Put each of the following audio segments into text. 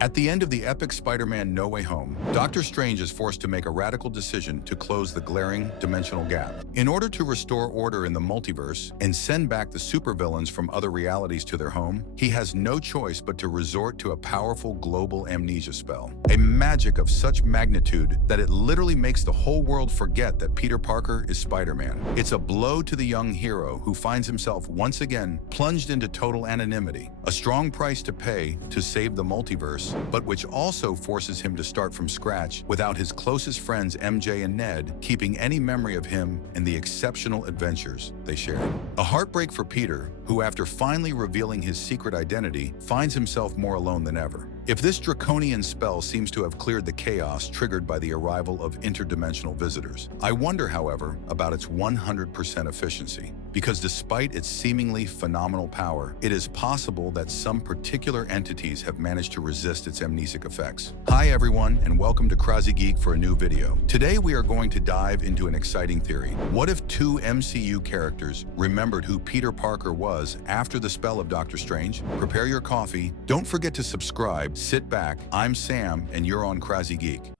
At the end of the epic Spider-Man No Way Home, Doctor Strange is forced to make a radical decision to close the glaring dimensional gap. In order to restore order in the multiverse and send back the supervillains from other realities to their home, he has no choice but to resort to a powerful global amnesia spell. A magic of such magnitude that it literally makes the whole world forget that Peter Parker is Spider-Man. It's a blow to the young hero who finds himself once again plunged into total anonymity, a strong price to pay to save the multiverse, but which also forces him to start from scratch without his closest friends MJ and Ned keeping any memory of him and the exceptional adventures they shared. A heartbreak for Peter, who after finally revealing his secret identity, finds himself more alone than ever. If this draconian spell seems to have cleared the chaos triggered by the arrival of interdimensional visitors, I wonder, however, about its 100% efficiency. Because despite its seemingly phenomenal power, it is possible that some particular entities have managed to resist its amnesic effects. Hi everyone, and welcome to KraziGeek for a new video. Today we are going to dive into an exciting theory. What if two MCU characters remembered who Peter Parker was after the spell of Doctor Strange? Prepare your coffee, don't forget to subscribe, sit back. I'm Sam, and you're on KraziGeek.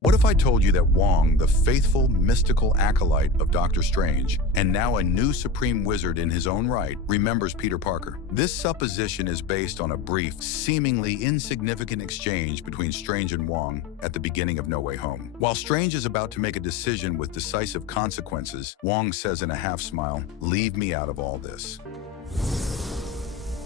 What if I told you that Wong, the faithful, mystical acolyte of Doctor Strange, and now a new supreme wizard in his own right, remembers Peter Parker? This supposition is based on a brief, seemingly insignificant exchange between Strange and Wong at the beginning of No Way Home. While Strange is about to make a decision with decisive consequences, Wong says in a half-smile, "Leave me out of all this."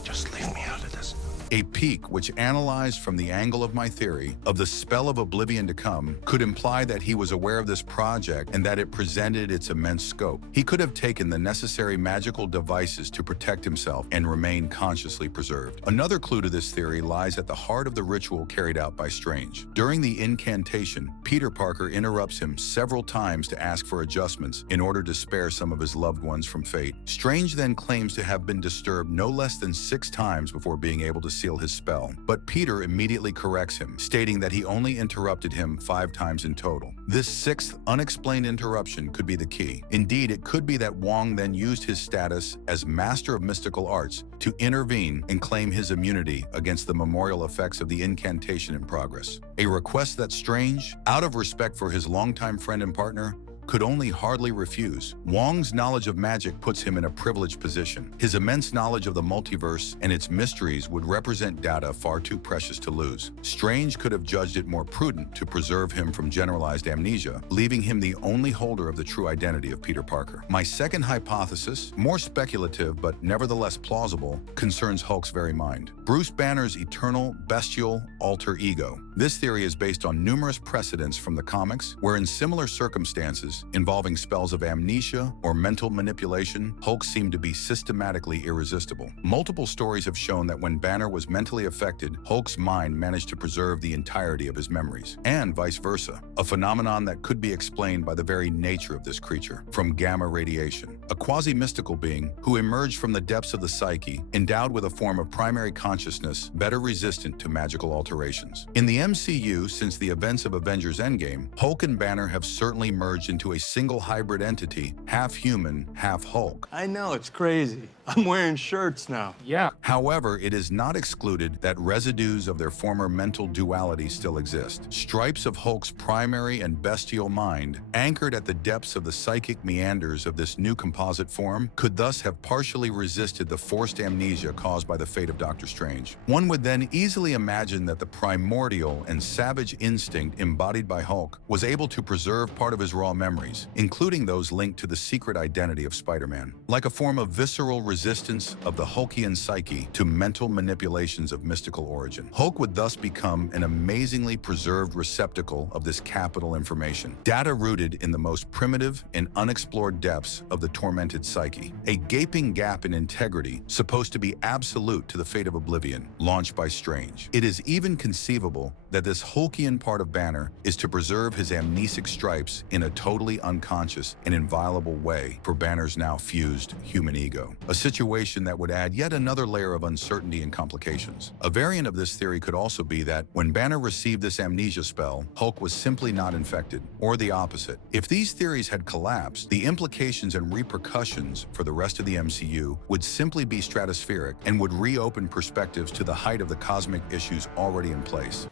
Just leave me out of this. A peek which, analyzed from the angle of my theory of the spell of oblivion to come, could imply that he was aware of this project and that it presented its immense scope. He could have taken the necessary magical devices to protect himself and remain consciously preserved. Another clue to this theory lies at the heart of the ritual carried out by Strange. During the incantation, Peter Parker interrupts him several times to ask for adjustments in order to spare some of his loved ones from fate. Strange then claims to have been disturbed no less than 6 times before being able to seal his spell, but Peter immediately corrects him, stating that he only interrupted him 5 times in total. This 6th unexplained interruption could be the key. Indeed, it could be that Wong then used his status as Master of Mystical Arts to intervene and claim his immunity against the memorial effects of the incantation in progress. A request that Strange, out of respect for his longtime friend and partner, could only hardly refuse. Wong's knowledge of magic puts him in a privileged position. His immense knowledge of the multiverse and its mysteries would represent data far too precious to lose. Strange could have judged it more prudent to preserve him from generalized amnesia, leaving him the only holder of the true identity of Peter Parker. My second hypothesis, more speculative but nevertheless plausible, concerns Hulk's very mind. Bruce Banner's eternal, bestial alter ego. This theory is based on numerous precedents from the comics, where in similar circumstances involving spells of amnesia or mental manipulation, Hulk seemed to be systematically irresistible. Multiple stories have shown that when Banner was mentally affected, Hulk's mind managed to preserve the entirety of his memories, and vice versa, a phenomenon that could be explained by the very nature of this creature, from gamma radiation, a quasi-mystical being who emerged from the depths of the psyche, endowed with a form of primary consciousness better resistant to magical alterations. In the MCU, since the events of Avengers Endgame, Hulk and Banner have certainly merged into a single hybrid entity, half human, half Hulk. I know, it's crazy. I'm wearing shirts now. Yeah. However, it is not excluded that residues of their former mental duality still exist. Stripes of Hulk's primary and bestial mind, anchored at the depths of the psychic meanders of this new composite form, could thus have partially resisted the forced amnesia caused by the fate of Doctor Strange. One would then easily imagine that the primordial and savage instinct embodied by Hulk was able to preserve part of his raw memories, including those linked to the secret identity of Spider-Man. Like a form of visceral resistance of the Hulkian psyche to mental manipulations of mystical origin, Hulk would thus become an amazingly preserved receptacle of this capital information, data rooted in the most primitive and unexplored depths of the tormented psyche, a gaping gap in integrity supposed to be absolute to the fate of oblivion, launched by Strange. It is even conceivable that this Hulkian part of Banner is to preserve his amnesic stripes in a totally unconscious and inviolable way for Banner's now fused human ego. A situation that would add yet another layer of uncertainty and complications. A variant of this theory could also be that when Banner received this amnesia spell, Hulk was simply not infected, or the opposite. If these theories had collapsed, the implications and repercussions for the rest of the MCU would simply be stratospheric and would reopen perspectives to the height of the cosmic issues already in place.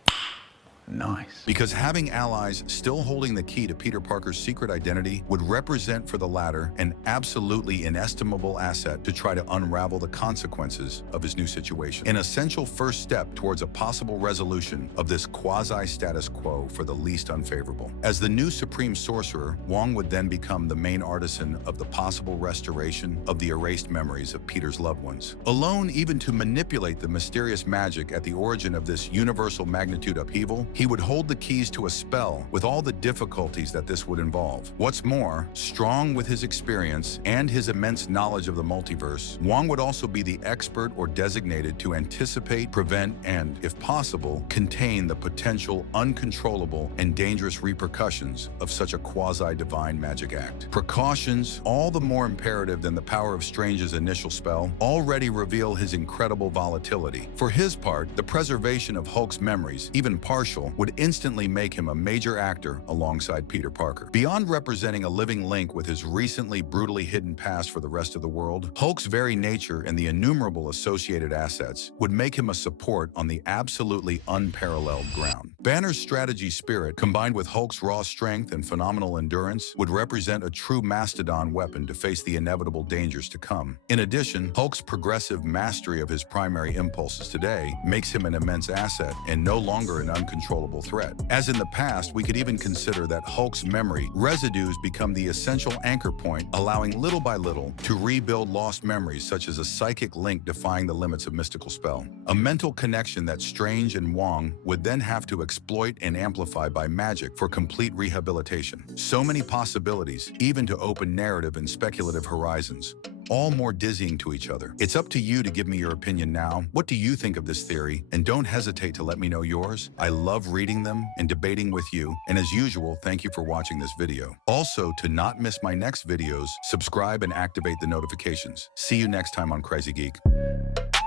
Nice. Because having allies still holding the key to Peter Parker's secret identity would represent for the latter an absolutely inestimable asset to try to unravel the consequences of his new situation. An essential first step towards a possible resolution of this quasi-status quo for the least unfavorable. As the new Supreme Sorcerer, Wong would then become the main artisan of the possible restoration of the erased memories of Peter's loved ones. Alone even to manipulate the mysterious magic at the origin of this universal magnitude upheaval, he would hold the keys to a spell with all the difficulties that this would involve. What's more, strong with his experience and his immense knowledge of the multiverse, Wong would also be the expert or designated to anticipate, prevent, and, if possible, contain the potential uncontrollable and dangerous repercussions of such a quasi-divine magic act. Precautions, all the more imperative than the power of Strange's initial spell, already reveal his incredible volatility. For his part, the preservation of Hulk's memories, even partial, would instantly make him a major actor alongside Peter Parker. Beyond representing a living link with his recently brutally hidden past for the rest of the world, Hulk's very nature and the innumerable associated assets would make him a support on the absolutely unparalleled ground. Banner's strategy spirit, combined with Hulk's raw strength and phenomenal endurance, would represent a true mastodon weapon to face the inevitable dangers to come. In addition, Hulk's progressive mastery of his primary impulses today makes him an immense asset and no longer an uncontrollable threat. As in the past, we could even consider that Hulk's memory residues become the essential anchor point, allowing little by little to rebuild lost memories, such as a psychic link defying the limits of mystical spell. A mental connection that Strange and Wong would then have to exploit and amplify by magic for complete rehabilitation. So many possibilities, even to open narrative and speculative horizons, all more dizzying to each other. It's up to you to give me your opinion now. What do you think of this theory? And don't hesitate to let me know yours. I love reading them and debating with you. And as usual, thank you for watching this video. Also, to not miss my next videos, subscribe and activate the notifications. See you next time on KraziGeek.